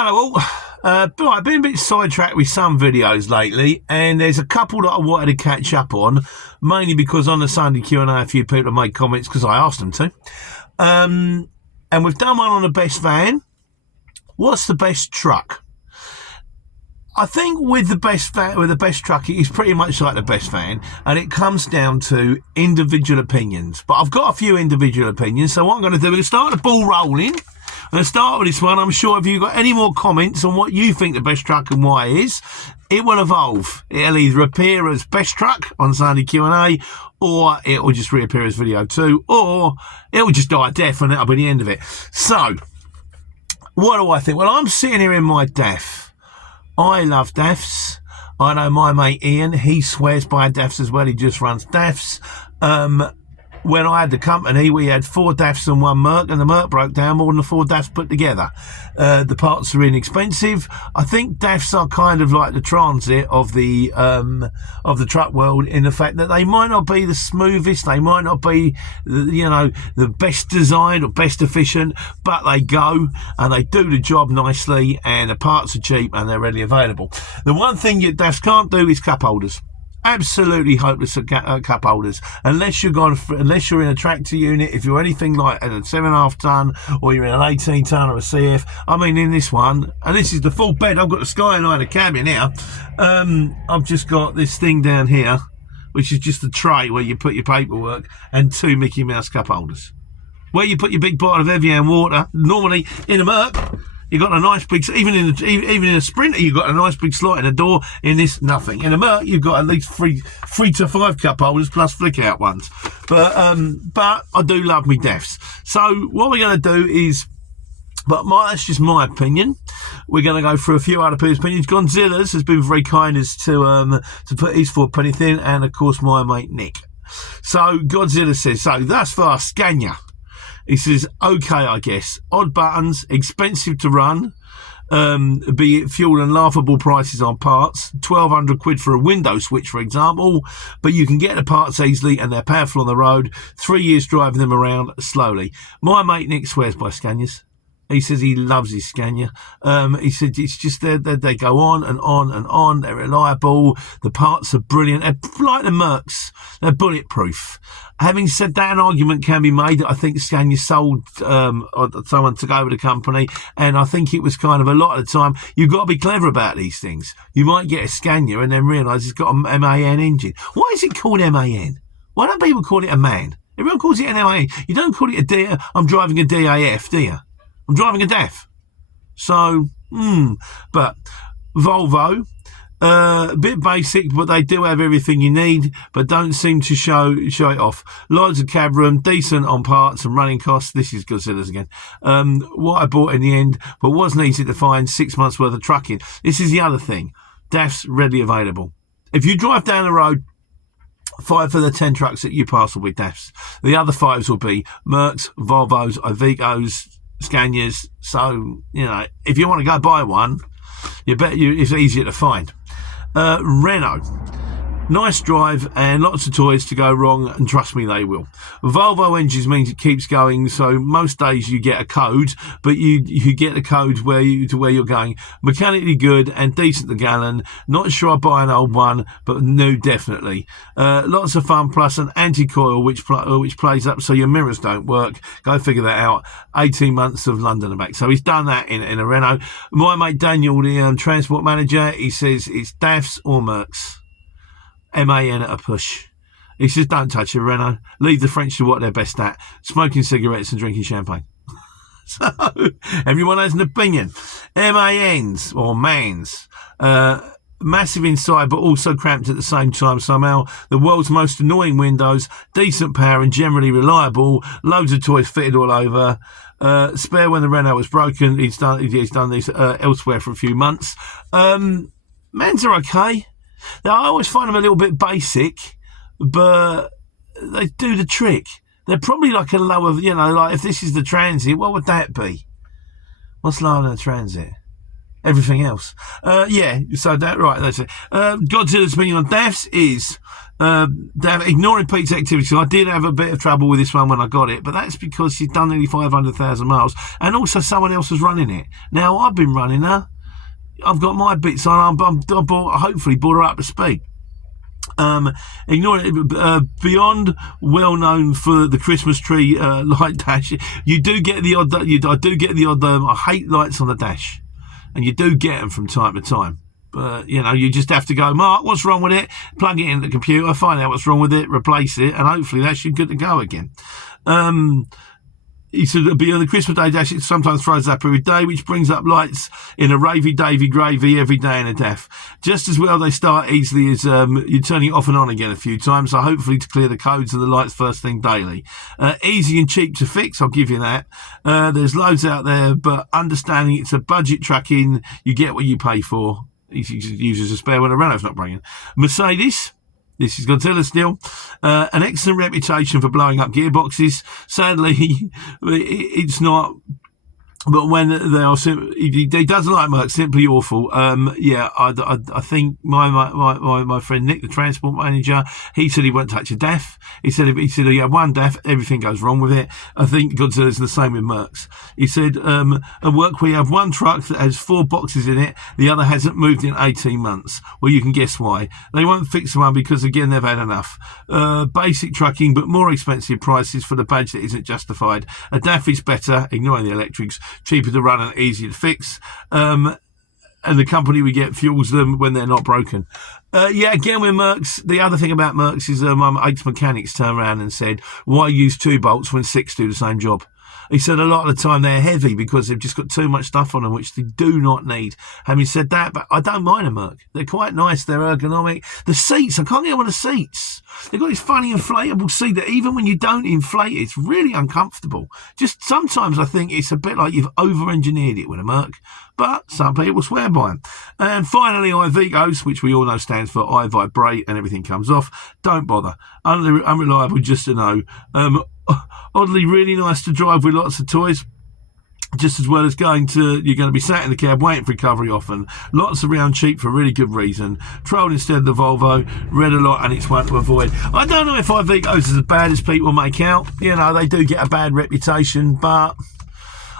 Hello all. I've been a bit sidetracked with some videos lately, and there's a couple that I wanted to catch up on, mainly because on the Sunday Q&A a few people have made comments because I asked them to. And we've done one on the best van. What's the best truck? I think with the best truck, it's pretty much like the best van, and it comes down to individual opinions. But I've got a few individual opinions, so what I'm going to do is start the ball rolling. I'm going to start with this one. I'm sure if you've got any more comments on what you think the best truck and why is, it will evolve. It'll either appear as best truck on Sunday Q&A, or it will just reappear as video 2, or it will just die a death and that'll be the end of it. So, what do I think? Well, I'm sitting here in my DAF. I love DAFs. I know my mate Ian, he swears by DAFs as well. He just runs DAFs. When I had the company, we had 4 DAFs and 1 Merc, and the Merc broke down more than the 4 DAFs put together. The parts are inexpensive. I think DAFs are kind of like the transit of the truck world, in the fact that they might not be the smoothest, they might not be the best designed or best efficient, but they go and they do the job nicely, and the parts are cheap and they're readily available. The one thing your DAFs can't do is cup holders. Absolutely hopeless at cup holders unless you're in a tractor unit. If you're anything like a 7.5 ton, or you're in an 18 ton or a CF. I mean, in this one, and this is the full bed. I've got the Skyline cabin here. I've just got this thing down here, which is just a tray where you put your paperwork, and 2 Mickey Mouse cup holders. Where you put your big bottle of Evian water. Normally in a Merc, you've got a nice big, even in a Sprinter, you've got a nice big slot in the door. In this, nothing. In a Merc, you've got at least 3 to 5 cup holders plus flick out ones. But I do love me DAFs. So what we're going to do is, that's just my opinion. We're going to go through a few other people's opinions. Gonzilla's has been very kind as to put his 4penny in, and of course my mate Nick. So Godzilla says, so thus far Scania. He says, okay, I guess. Odd buttons, expensive to run, be it fuel and laughable prices on parts. 1,200 quid for a window switch, for example. But you can get the parts easily and they're powerful on the road. 3 years driving them around slowly. My mate Nick swears by Scanias. He says he loves his Scania. He said it's just they go on and on and on. They're reliable. The parts are brilliant. They're like the Mercs. They're bulletproof. Having said that, an argument can be made that I think Scania sold someone took over the company, and I think it was kind of a lot of the time, you've got to be clever about these things. You might get a Scania and then realise it's got a MAN engine. Why is it called MAN? Why don't people call it a MAN? Everyone calls it an MAN. You don't call it a D. I'm driving a DAF, do you? I'm driving a DAF. So, but Volvo, a bit basic, but they do have everything you need, but don't seem to show it off. Loads of cab room, decent on parts and running costs. This is Godzilla's again. What I bought in the end, but wasn't easy to find. 6 months worth of trucking. This is the other thing. DAFs readily available. If you drive down the road, 5 for the 10 trucks that you pass will be DAFs. The other 5s will be Mercs, Volvos, Ivecos, Scanias. So, if you want to go buy one, it's easier to find. Renault. Nice drive and lots of toys to go wrong, and trust me, they will. Volvo engines means it keeps going, so most days you get a code, but you get the code to where you're going. Mechanically good and decent to gallon. Not sure I buy an old one, but new definitely. Lots of fun, plus an anti-coil which plays up so your mirrors don't work. Go figure that out. 18 months of London and back. So he's done that in a Renault. My mate Daniel, the transport manager, he says it's DAFs or Mercs. MAN at a push. He says, don't touch a Renault. Leave the French to what they're best at. Smoking cigarettes and drinking champagne. So, everyone has an opinion. MANs, or MANs. Massive inside, but also cramped at the same time somehow. The world's most annoying windows. Decent power and generally reliable. Loads of toys fitted all over. Spare when the Renault was broken. He's done this elsewhere for a few months. MANs are okay. Now, I always find them a little bit basic, but they do the trick. They're probably like a lower, like if this is the Transit, what would that be? What's lower than a Transit? everything else. Yeah, so that's it. Godzilla's opinion on DAFs is ignoring Pete's activity. I did have a bit of trouble with this one when I got it, but that's because she's done nearly 500,000 miles, and also someone else was running it. Now I've been running her. I've got my bits on. Hopefully brought her up to speed. Ignoring it, beyond well known for the Christmas tree light dash. You do get the odd. I do get the odd. I hate lights on the dash, and you do get them from time to time. But you just have to go, Mark, what's wrong with it? Plug it in the computer, find out what's wrong with it, replace it, and hopefully that should be good to go again. He said, beyond the Christmas Day dash, it sometimes throws up every day, which brings up lights in a ravey davy gravy every day in a DAF. Just as well, they start easily as you're turning it off and on again a few times, so hopefully to clear the codes and the lights first thing daily. Easy and cheap to fix, I'll give you that. There's loads out there, but understanding it's a budget tracking, you get what you pay for. He uses a spare when a Renault's not bringing. Mercedes. This is Godzilla still. An excellent reputation for blowing up gearboxes. Sadly, it's not. But when they are, he doesn't like Merc. Simply awful. Yeah, I think my friend Nick, the transport manager, he said he won't touch a DAF. He said he had one DAF, everything goes wrong with it. I think Godzilla's the same with Mercs. He said at work we have one truck that has 4 boxes in it. The other hasn't moved in 18 months. Well, you can guess why. They won't fix the one because again they've had enough. Basic trucking, but more expensive prices for the badge that isn't justified. A DAF is better, ignoring the electrics. Cheaper to run and easier to fix, and the company we get fuels them when they're not broken. Yeah, again with Mercs, the other thing about Mercs is my mate's mechanics turned around and said, why use 2 bolts when 6 do the same job? He said a lot of the time they're heavy because they've just got too much stuff on them, which they do not need. Having said that, but I don't mind a Merc. They're quite nice. They're ergonomic. The seats, I can't get on the seats. They've got this funny inflatable seat that even when you don't inflate it, it's really uncomfortable. Just sometimes I think it's a bit like you've over-engineered it with a Merc, but some people swear by them. And finally, Ivecos, which we all know stands for I vibrate and everything comes off. Don't bother. Unreliable just to know. Oddly, really nice to drive with lots of toys. Just as well as you're going to be sat in the cab waiting for recovery often. Lots around cheap for a really good reason. Troll instead of the Volvo. Read a lot and it's one to avoid. I don't know if Ivecos is as bad as people make out. They do get a bad reputation, but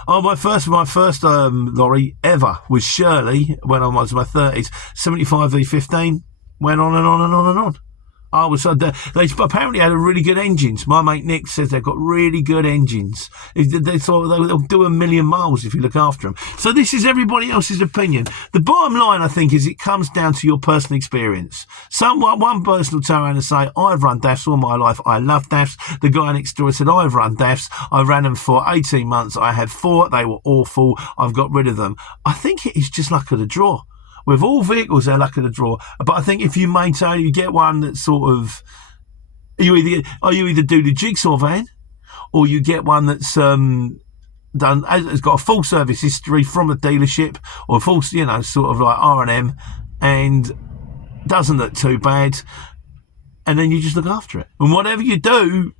my first lorry ever was Shirley when I was in my 30s. 75 V15. Went on and on and on and on. They apparently had really good engines. My mate Nick says they've got really good engines. They'll do 1 million miles if you look after them. So this is everybody else's opinion. The bottom line, I think, is it comes down to your personal experience. One person will turn around and say, I've run DAFs all my life. I love DAFs. The guy next door said, I've run DAFs. I ran them for 18 months. I had 4. They were awful. I've got rid of them. I think it is just luck of the draw. With all vehicles, they're luck of the draw. But I think if you maintain, you get one that's sort of, you either do the jigsaw van, or you get one that's done, has got a full service history from a dealership, or full, sort of like R&M, and doesn't look too bad. And then you just look after it. And whatever you do,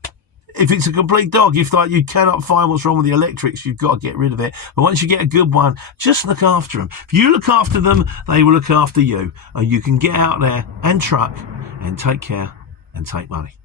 if it's a complete dog, if you cannot find what's wrong with the electrics, you've got to get rid of it. But once you get a good one, just look after them. If you look after them, they will look after you. And you can get out there and truck and take care and take money.